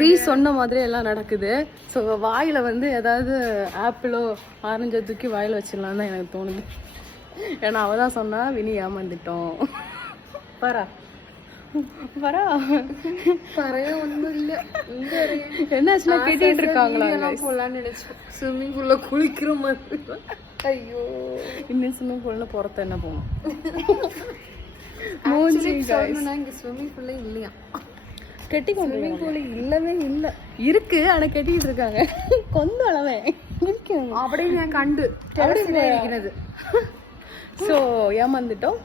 ஸ்ரீ சொன்ன மாதிரி எல்லாம் நடக்குது. ஸோ வாயில் வந்து ஏதாவது ஆப்பிளோ ஆரஞ்சோ தூக்கி வாயில் வச்சிடலாம் தான் எனக்கு தோணுது. ஏன்னா அவள் தான் சொன்னா வினி ஏமாந்துட்டோம். வரா வரா பறைய ஒன்றும் இல்லை. என்னாச்சுன்னா கேட்டுட்டு இருக்காங்களா போகலான்னு நினைச்சோம். ஸ்விம்மிங் பூல்ல குளிக்கிற மாதிரி. ஐயோ இன்னும் ஸ்விம்மிங் பூல்ல புறத்த என்ன போகணும். இங்க ஸ்விம்மிங் பூல்ல இல்லையா? கெட்டிக்கொண்டு ஸ்விம்மிங் பூல் இல்லவே இல்லை. இருக்கு ஆனா கெட்டிக்கிட்டு இருக்காங்க. கொஞ்சம் அளவே இருக்கு அப்படியே நான் கண்டு இருக்கிறது. ஸோ ஏமாந்துட்டோம்.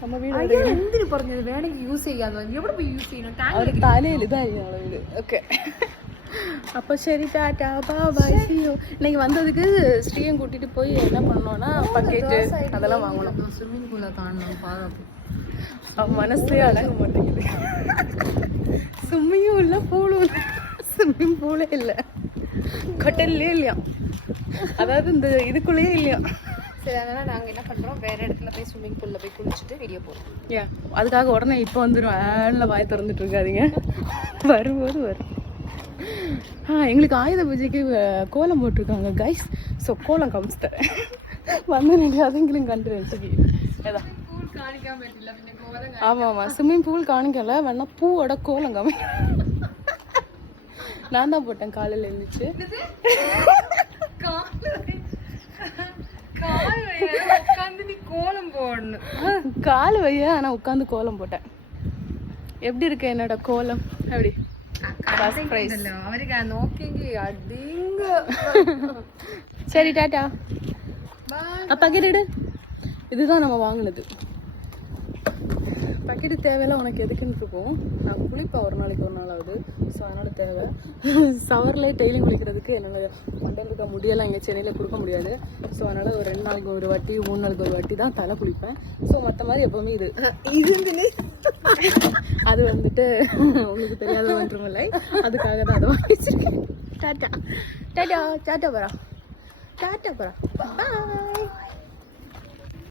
நம்ம வீடு എന്തിനു പറഞ്ഞത് വേണമെങ്കിൽ യൂസ് ചെയ്യാന്ന് എവിടെ പോയി യൂസ് ചെയ്യണം? തലയിൽ ഇതായിരുന്നു ഇത്. ഓക്കെ அப்போ சரி டாட்டா பாய் see you. இன்னைக்கு வந்ததுக்கு ஸ்ரீயும் கூட்டிட்டு போய் என்ன பண்ணோம்னா பக்கெட்டு அதெல்லாம் வாங்கணும். ஸ்விம்மிங் பூலை காணணும் பாதுகாப்பு. மனசே அடங்க மாட்டேங்குது. ஸ்விம்மிங்கும் இல்லை பூலும் இல்லை. ஸ்விம்மிங் பூலே இல்லை, கட்டல்லே இல்லையா, அதாவது இந்த இதுக்குள்ளேயே இல்லையா. சரி அதனால நாங்கள் என்ன பண்ணுறோம், வேறு இடத்துல போய் ஸ்விம்மிங் பூலில் போய் குளிச்சுட்டு வீடியோ போடுறோம். ஏன் அதுக்காக உடனே இப்போ வந்துடும் ஆளில் வாய் திறந்துட்டு இருக்காதீங்க. வரும்போது வரும். எங்களுக்கு ஆயுத பூஜைக்கு கோலம் போட்டிருக்காங்க கைஸ். ஸோ கோலம் காமிச்சு தரேன். வந்து நீங்கள் அதைங்களும் கண்டு ஏதா ஆமாம் ஆமாம் ஸ்விம்மிங் பூல் காணிக்கல, வேணா பூவோட கோலம் காமி. நான் தான் போட்டேன் காலையில் எழுந்துச்சு. கோலம் போடணும். கால் வைய ஆனா உட்காந்து கோலம் போட்டேன். எப்படி இருக்கு என்னோட கோலம்? எப்படி அவருக்கு நோக்கிங்க அடிங்க. சரி டாட்டா பக்கெட். இதுதான் நம்ம வாங்கினது பக்கெட்டு. தேவையில்ல உனக்கு எதுக்குன்னு இருக்கும். நான் குளிப்பேன் ஒரு நாளைக்கு ஒரு நாள் ஆகுது. ஸோ அதனால தேவை. சவர்லேயே டெய்லி குளிக்கிறதுக்கு என்னோட மண்டல் இருக்க முடியெல்லாம் இங்கே சென்னையில் கொடுக்க முடியாது. ஸோ அதனால ஒரு 2 நாளைக்கு ஒரு வாட்டி 3 நாளைக்கு ஒரு வாட்டி தான் தலை குளிப்பேன். ஸோ மற்ற மாதிரி எப்போவுமே இது அது வந்துட்டு உங்களுக்கு தெரியாத ஒன்றுமில்லை. அதுக்காக தான் அதை வாங்கிச்சிருக்கேன். டாட்டா டாட்டா டாட்டா போகிறா டாட்டா போகிறா பாய்.